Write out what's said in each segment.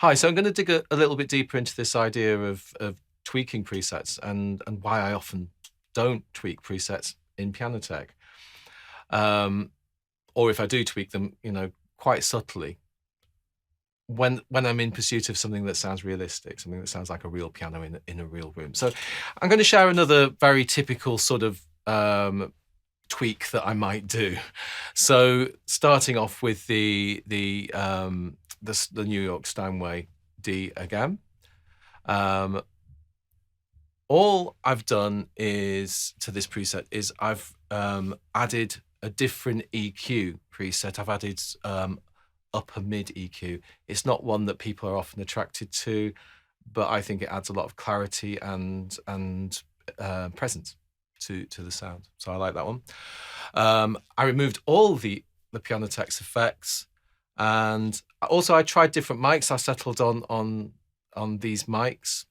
Hi, so I'm going to dig a little bit deeper into this idea of tweaking presets and why I often don't tweak presets in Pianoteq. Um, or if I do tweak them, quite subtly. When I'm in pursuit of something that sounds realistic, something that sounds like a real piano in a real room. So I'm going to share another very typical sort of tweak that I might do. So starting off with the New York Steinway D again. All I've done is to this preset is I've added a different EQ preset. I've added upper mid EQ. It's not one that people are often attracted to, but I think it adds a lot of clarity and presence to the sound. So I like that one. I removed all the Pianoteq effects, and also I tried different mics. I settled on these mics.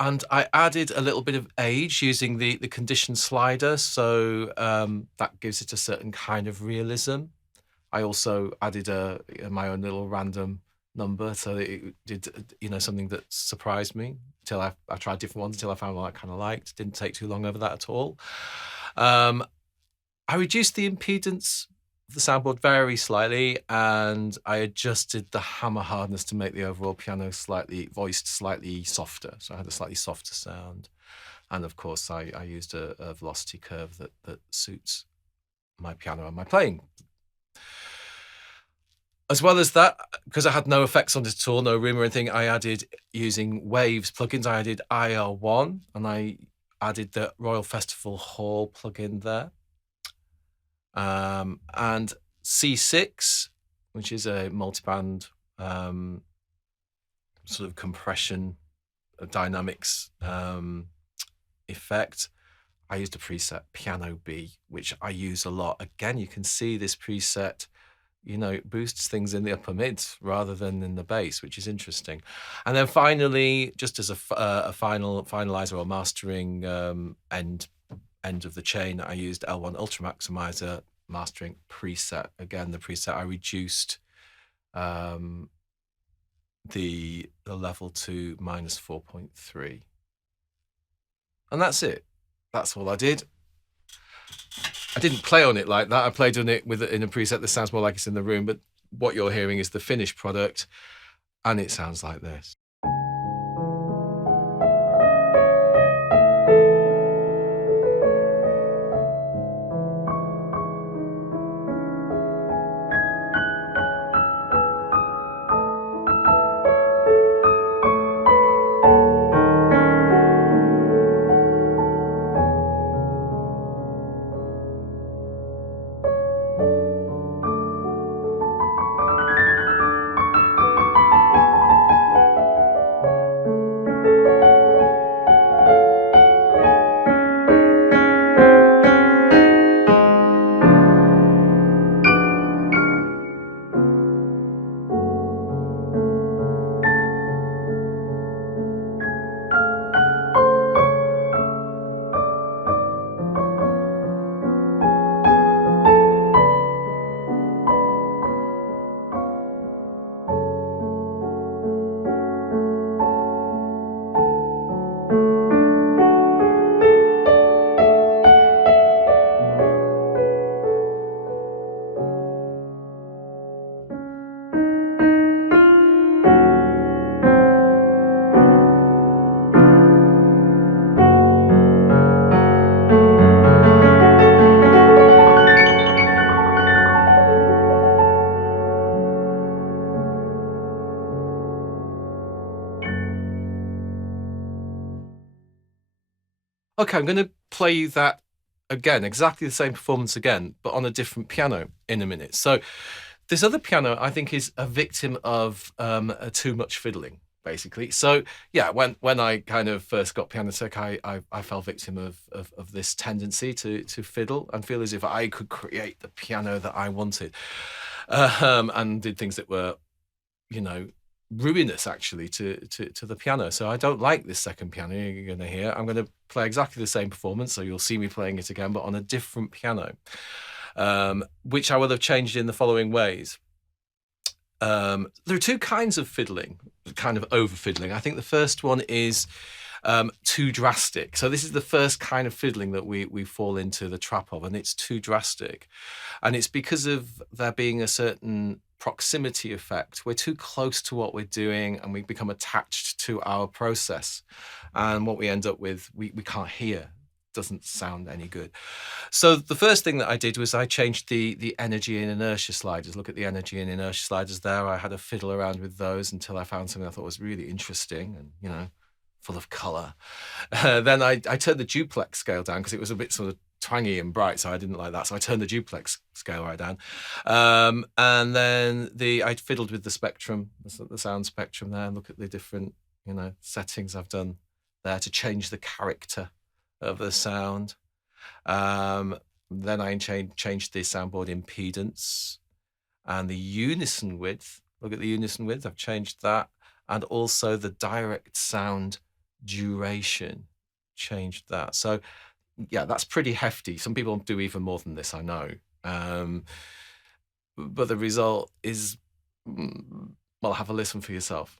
And I added a little bit of age using the condition slider, so that gives it a certain kind of realism. I also added my own little random number, so that it did something that surprised me until I tried different ones until I found one I kind of liked. Didn't take too long over that at all. I reduced the impedance of the soundboard very slightly, and I adjusted the hammer hardness to make the overall piano voiced slightly softer. So I had a slightly softer sound. And of course, I used a velocity curve that suits my piano and my playing. As well as that, because I had no effects on it at all, no room or anything, I added, using Waves plugins, I added IR1, and I added the Royal Festival Hall plugin there. And C6, which is a multiband sort of compression dynamics effect. I used a preset, Piano B, which I use a lot. Again, you can see this preset, it boosts things in the upper mids rather than in the bass, which is interesting. And then finally, just as a finalizer or mastering end of the chain, I used L1 Ultra Maximizer mastering preset. Again, the preset I reduced the level to -4.3. And that's it. That's all I did. I didn't play on it like that. I played on it in a preset that sounds more like it's in the room, but what you're hearing is the finished product, and it sounds like this. Okay, I'm going to play you that again, exactly the same performance again, but on a different piano in a minute. So this other piano, I think, is a victim of too much fiddling, basically. So yeah, when I kind of first got Pianoteq, I fell victim of this tendency to fiddle and feel as if I could create the piano that I wanted, and did things that were, ruinous actually to the piano. So I don't like this second piano you're going to hear. I'm going to play exactly the same performance, so you'll see me playing it again, but on a different piano, which I will have changed in the following ways. There are two kinds of fiddling, kind of over fiddling. I think the first one is too drastic. So this is the first kind of fiddling that we fall into the trap of, and it's too drastic. And it's because of there being a certain proximity effect. We're too close to what we're doing and we become attached to our process. And what we end up with, we can't hear. Doesn't sound any good. So the first thing that I did was I changed the energy and inertia sliders. Look at the energy and inertia sliders there. I had a fiddle around with those until I found something I thought was really interesting and, full of color. Then I turned the duplex scale down because it was a bit sort of twangy and bright, so I didn't like that. So I turned the duplex scale right down. And then I fiddled with the spectrum, the sound spectrum there, and look at the different, settings I've done there to change the character of the sound. Then I changed the soundboard impedance and the unison width. Look at the unison width, I've changed that. And also the direct sound duration, changed that. So yeah, that's pretty hefty. Some people do even more than this, I know. But the result is, well, have a listen for yourself.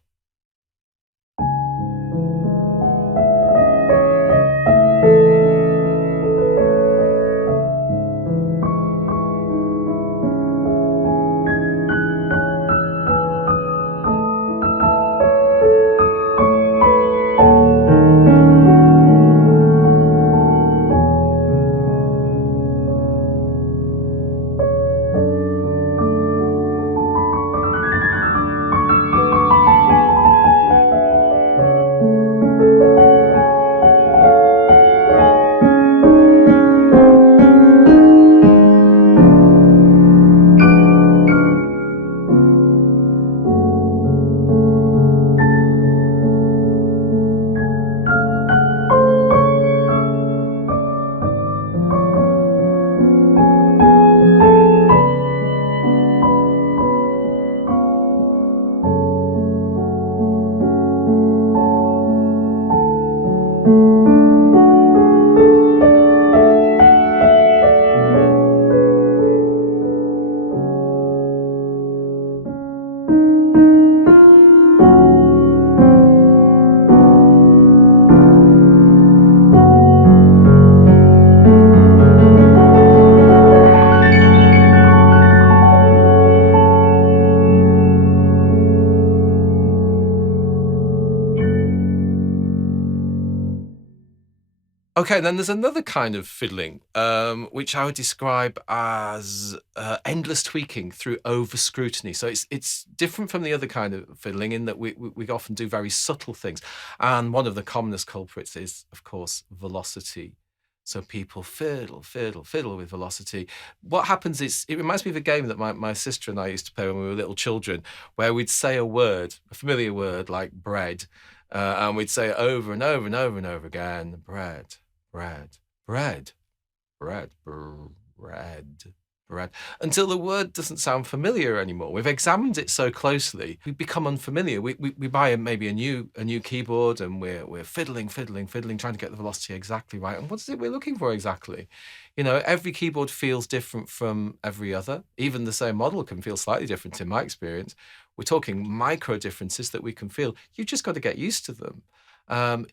Okay, then there's another kind of fiddling, which I would describe as endless tweaking through over scrutiny. So it's different from the other kind of fiddling in that we often do very subtle things, and one of the commonest culprits is, of course, velocity. So people fiddle, fiddle, fiddle with velocity. What happens is, it reminds me of a game that my sister and I used to play when we were little children, where we'd say a word, a familiar word like bread, and we'd say it over and over and over and over again, bread. Bread, bread, bread, bread, bread, until the word doesn't sound familiar anymore. We've examined it so closely, we become unfamiliar. We buy maybe a new keyboard, and we're fiddling, trying to get the velocity exactly right. And what is it we're looking for exactly? Every keyboard feels different from every other. Even the same model can feel slightly different in my experience. We're talking micro differences that we can feel. You've just got to get used to them.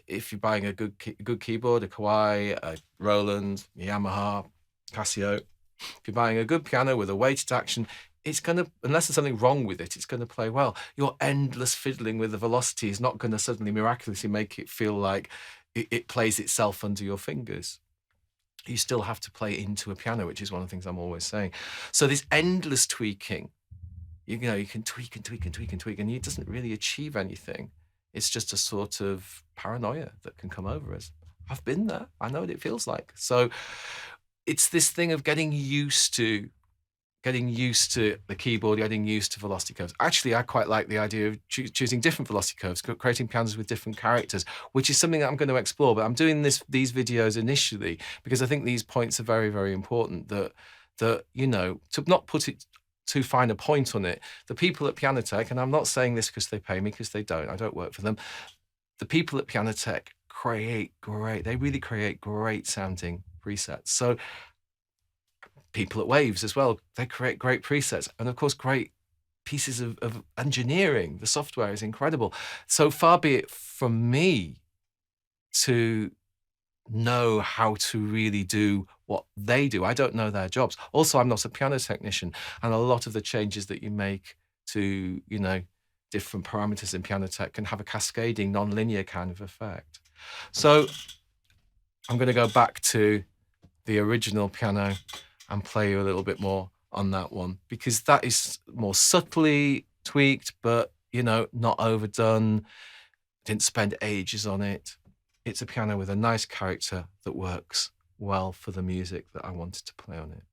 If you're buying a good keyboard, a Kawai, a Roland, a Yamaha, Casio, if you're buying a good piano with a weighted action, it's going to, unless there's something wrong with it, it's going to play well. Your endless fiddling with the velocity is not going to suddenly miraculously make it feel like it plays itself under your fingers. You still have to play into a piano, which is one of the things I'm always saying. So this endless tweaking, you can tweak and tweak and tweak and tweak, and it doesn't really achieve anything. It's just a sort of paranoia that can come over us. I've been there. I know what it feels like. So it's this thing of getting used to the keyboard, getting used to velocity curves. Actually, I quite like the idea of choosing different velocity curves, creating pianos with different characters, which is something that I'm going to explore. But I'm doing these videos initially because I think these points are very, very important, that to not put it too fine a point on it. The people at Pianoteq, and I'm not saying this because they pay me, because they don't, I don't work for them. The people at Pianoteq they really create great sounding presets. So people at Waves as well, they create great presets. And of course, great pieces of engineering. The software is incredible. So far be it from me to know how to really do what they do. I don't know their jobs. Also, I'm not a piano technician, and a lot of the changes that you make to, different parameters in Pianoteq can have a cascading, non-linear kind of effect. So I'm going to go back to the original piano and play you a little bit more on that one, because that is more subtly tweaked, but, not overdone. Didn't spend ages on it. It's a piano with a nice character that works well for the music that I wanted to play on it.